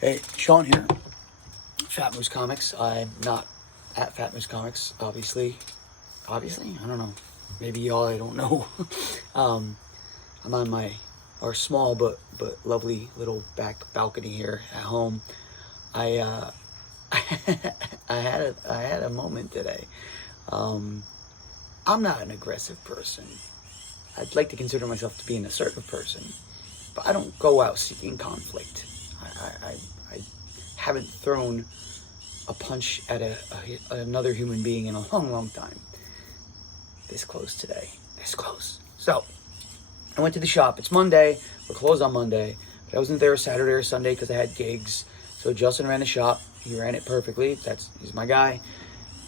Hey, Sean here. Fat Moose Comics. I'm not at Fat Moose Comics, obviously. Obviously? I don't know. Maybe y'all, I don't know. I'm on our small but lovely little back balcony here at home. I I had a moment today. I'm not an aggressive person. I'd like to consider myself to be an assertive person, but I don't go out seeking conflict. I haven't thrown a punch at another human being in a long time. This close today. This close. So, I went to the shop. It's Monday. We're closed on Monday. But I wasn't there Saturday or Sunday because I had gigs. So Justin ran the shop. He ran it perfectly. He's my guy.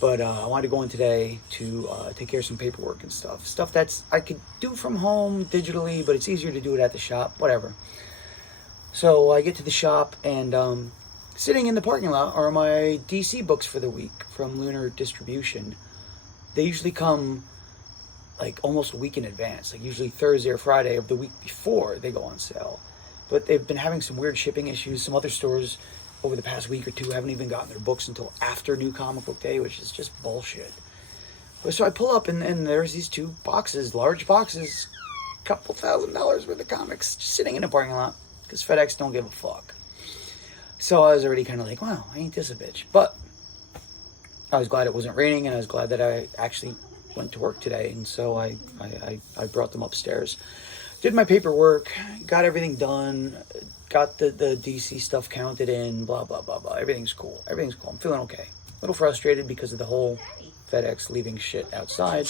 But I wanted to go in today to take care of some paperwork and stuff. Stuff that's I could do from home digitally, but it's easier to do it at the shop. Whatever. So I get to the shop, and sitting in the parking lot are my DC books for the week from Lunar Distribution. They usually come like almost a week in advance, like usually Thursday or Friday of the week before they go on sale. But they've been having some weird shipping issues. Some other stores over the past week or two haven't even gotten their books until after New Comic Book Day, which is just bullshit. But so I pull up, and there's these two boxes, large boxes, couple $1,000s worth of comics, just sitting in a parking lot, because FedEx don't give a fuck. So I was already kind of like, wow, ain't this a bitch? But I was glad it wasn't raining, and I was glad that I actually went to work today, and so I brought them upstairs. Did my paperwork, got everything done, got the DC stuff counted in, blah, blah, blah, blah. Everything's cool. Everything's cool. I'm feeling okay. A little frustrated because of the whole FedEx leaving shit outside,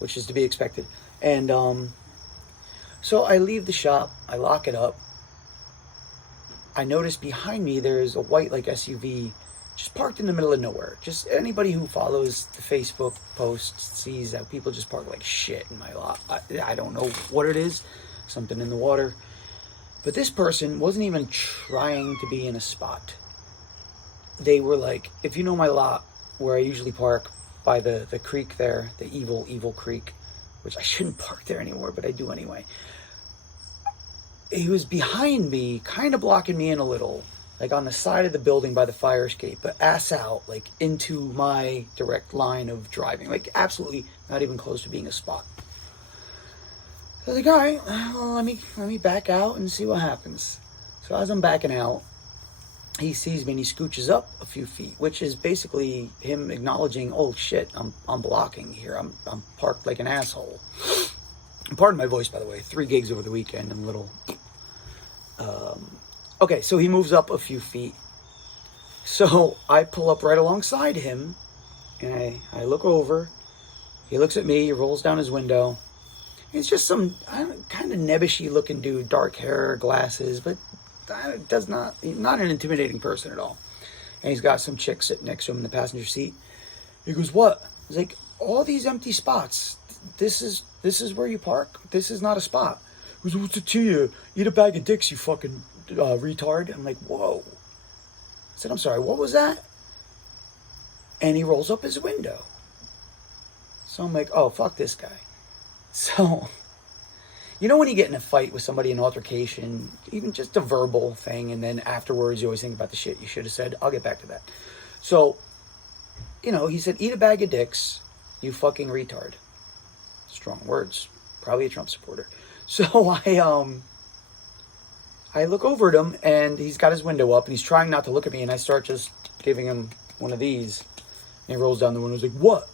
which is to be expected. And so I leave the shop. I lock it up. I notice behind me there's a white like SUV just parked in the middle of nowhere. Just anybody who follows the Facebook posts sees that people just park like shit in my lot. I don't know what it is. Something in the water. But this person wasn't even trying to be in a spot. They were like, if you know my lot where I usually park by the creek there, the evil creek, which I shouldn't park there anymore, but I do anyway. He was behind me, kind of blocking me in a little, like on the side of the building by the fire escape, but ass out, like into my direct line of driving, like absolutely not even close to being a spot. So I was like, all right, well, let me back out and see what happens. So as I'm backing out, he sees me and he scooches up a few feet, which is basically him acknowledging, oh shit, I'm blocking here. I'm parked like an asshole. Pardon my voice, by the way. 3 gigs over the weekend. I'm a little. Okay, so he moves up a few feet. So I pull up right alongside him, and I look over. He looks at me. He rolls down his window. He's just some kind of nebbishy looking dude, dark hair, glasses, but he's not an intimidating person at all. And he's got some chick sitting next to him in the passenger seat. He goes, "What?" He's like, "All these empty spots. This is where you park. This is not a spot." He goes, "What's it to you? Eat a bag of dicks, you fucking retard." I'm like, whoa. I said, "I'm sorry, what was that?" And he rolls up his window. So I'm like, oh, fuck this guy. So, you know when you get in a fight with somebody, an altercation, even just a verbal thing, and then afterwards you always think about the shit you should have said? I'll get back to that. So, he said, "Eat a bag of dicks, you fucking retard." Strong words. Probably a Trump supporter. So I look over at him, and he's got his window up, and he's trying not to look at me, and I start just giving him one of these. And he rolls down the window. He's like, "What?"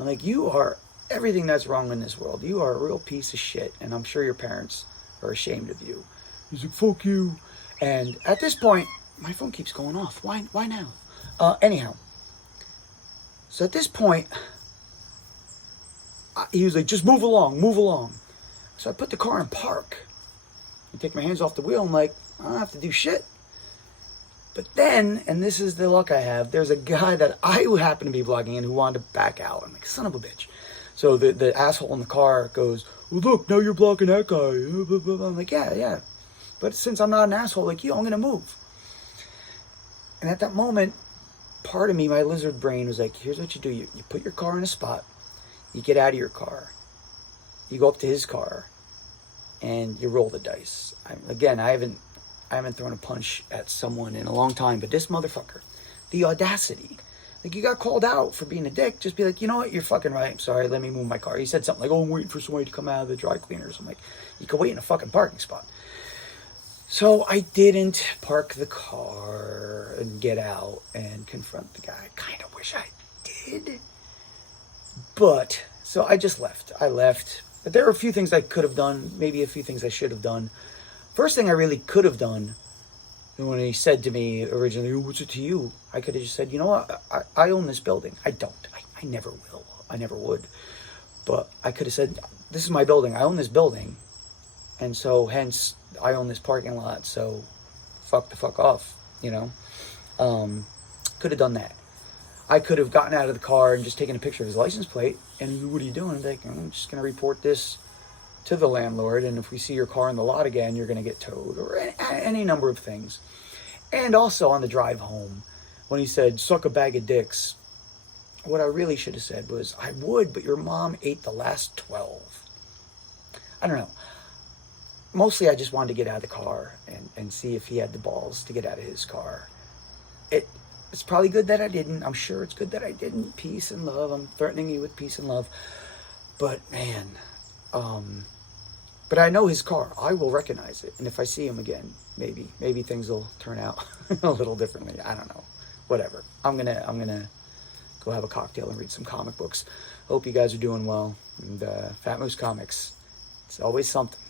I'm like, "You are everything that's wrong in this world. You are a real piece of shit, and I'm sure your parents are ashamed of you." He's like, "Fuck you." And at this point, my phone keeps going off. Why now? Anyhow. So at this point, he was like, "Just move along." So I put the car in park. I take my hands off the wheel. I'm like, I don't have to do shit. But then, and this is the luck I have, there's a guy that I happen to be vlogging in who wanted to back out. I'm like, son of a bitch. So the asshole in the car goes, "Well, look, now you're blocking that guy." I'm like, yeah. But since I'm not an asshole like you, I'm going to move. And at that moment, part of me, my lizard brain, was like, here's what you do. You put your car in a spot. You get out of your car. You go up to his car. And you roll the dice. I haven't I haven't thrown a punch at someone in a long time, but this motherfucker, the audacity. Like, you got called out for being a dick. Just be like, you know what? You're fucking right. I'm sorry. Let me move my car. He said something like, oh, I'm waiting for somebody to come out of the dry cleaners. I'm like, you can wait in a fucking parking spot. So I didn't park the car and get out and confront the guy. I kind of wish I did. But, so I just left. I left. But there were a few things I could have done. Maybe a few things I should have done. First thing I really could have done, when he said to me originally, what's it to you? I could have just said, you know what? I own this building. I don't. I never will. I never would. But I could have said, this is my building. I own this building. And so, hence, I own this parking lot. So, fuck the fuck off, you know? Could have done that. I could have gotten out of the car and just taken a picture of his license plate. And what are you doing? Like, I'm just going to report this to the landlord. And if we see your car in the lot again, you're going to get towed. Or any number of things. And also on the drive home, when he said, suck a bag of dicks, what I really should have said was, I would, but your mom ate the last 12. I don't know. Mostly I just wanted to get out of the car and see if he had the balls to get out of his car. It's probably good that I didn't. I'm sure it's good that I didn't. Peace and love. I'm threatening you with peace and love. But, man, but I know his car. I will recognize it. And if I see him again, maybe things will turn out a little differently. I don't know. Whatever. I'm gonna go have a cocktail and read some comic books. Hope you guys are doing well. And Fat Moose Comics. It's always something.